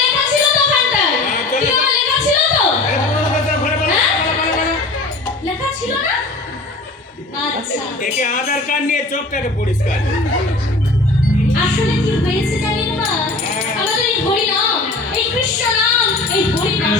লেখা ছিল তো ওখানটায়, লেখা ছিল তো, লেখা ছিল না? আচ্ছা, একে আধার কার্ড নিয়ে চোখটাকে পরিষ্কার। আসলে কি হয়েছে জানেন মা, আমাদের এই হরি নাম, এই কৃষ্ণ নাম, এই হরি নাম